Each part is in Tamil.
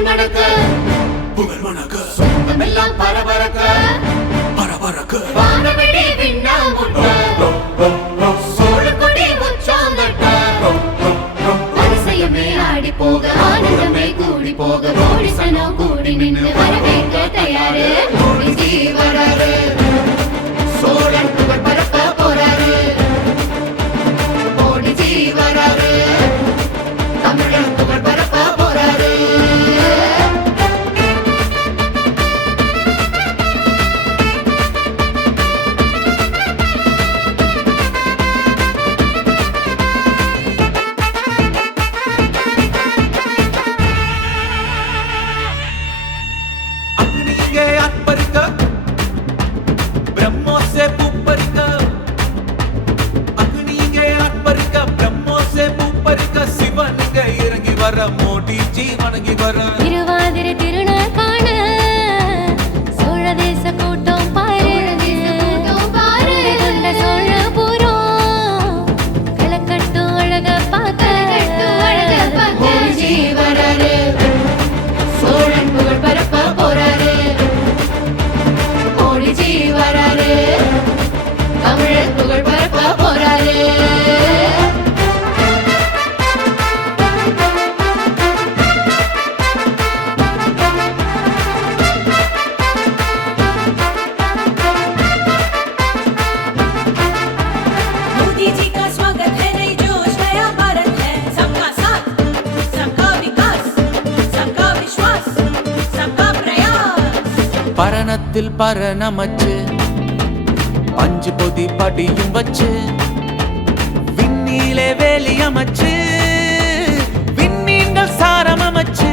புகழ் மணக்க புகழ் மணக்க சொந்தமெல்லாம் பரபரக்க பரபரக்க வானவெடி விண்ணா முட்ட சோழக்குடி உச்சம் தட்ட அதிசயமே ஆடி போக ஆனந்தமே கூடி போக கோடி சனம் கூடி நின்று வரவேற்க தயாரு கூடி ஜீவராரு சோழன் புகழ் பரப்ப போறாரு கோடி ஜீவராரு தமிழன் புகழ் பரப்ப போறாரு மோடி ஜீவனகி வர திருவாதிரை திருநாள் காண சோழ தேச கூட்டம் பாரு கொண்ட சோழபுரம் கலக்கட்டும் அழக பார்க்க ஜீவராரு சோழன் புகழ் பரப்ப போறாரு கோடி ஜீவராரு தமிழன் புகழ் பரப்ப போறாரு பரணத்தில் பரணமச்சு பஞ்சு பொதி படியும் வச்சு விண்ணிலே வேலி அமைச்சு விண்மீன்கள் சாரம் அமைச்சு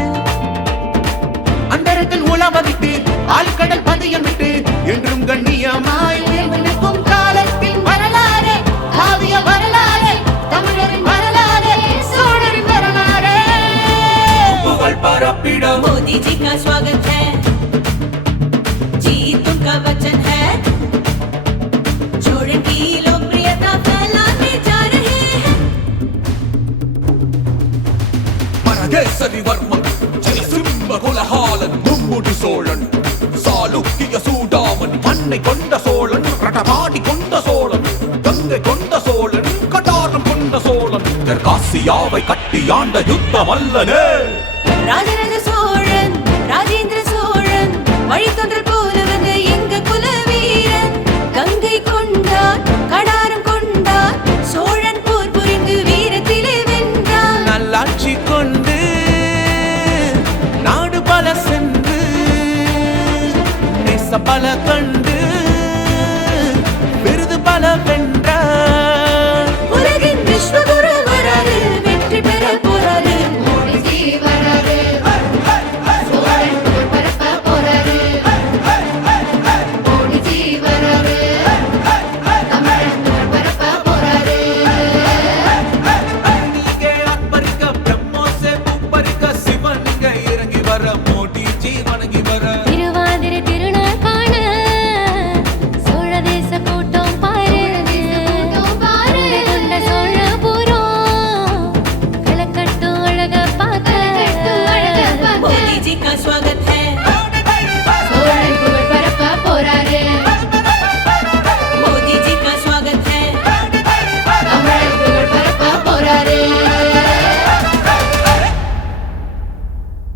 அந்தரத்தில் உலவதிட்டு ஆழ்கடல் பதியம் விட்டு என்றும் கண்ணியமாய் நிற்கும் காலத்தின் வரலாறு காவிய வரலாறு தமிழரின் வரலாறு சோழரின் வரலாறு புகழ் பரப்பிடம் मोदी जी का स्वागत है जीत उनका वचन है जोड़न की लोकप्रियता फैलाने जा रहे हैं மரகேசரி வர்மன் ஜெயசிம்ம குலஹாலன் மும்முடி சோழன் சாளுக்கிய சூடாமன் மண்ணை கொண்ட சோழன் ரட்டபாடி கொண்ட சோழன் கங்கை கொண்ட சோழன் கடாரம் கொண்ட சோழன் தெற்காசியாவை கட்டி ஆண்ட யுத்தம் அல்லனே ராஜராஜ சோழன் ராஜேந்திர சோழன் வழித்தொன்றல் போல வந்து எங்க குல வீரன் கங்கை கொண்டார் கடாரம் கொண்டார் சோழன் போர் புரிந்து வீரத்திலே வென்றார் நல்லாட்சி கொண்டு நாடு பல சென்று நேச பல கண்டு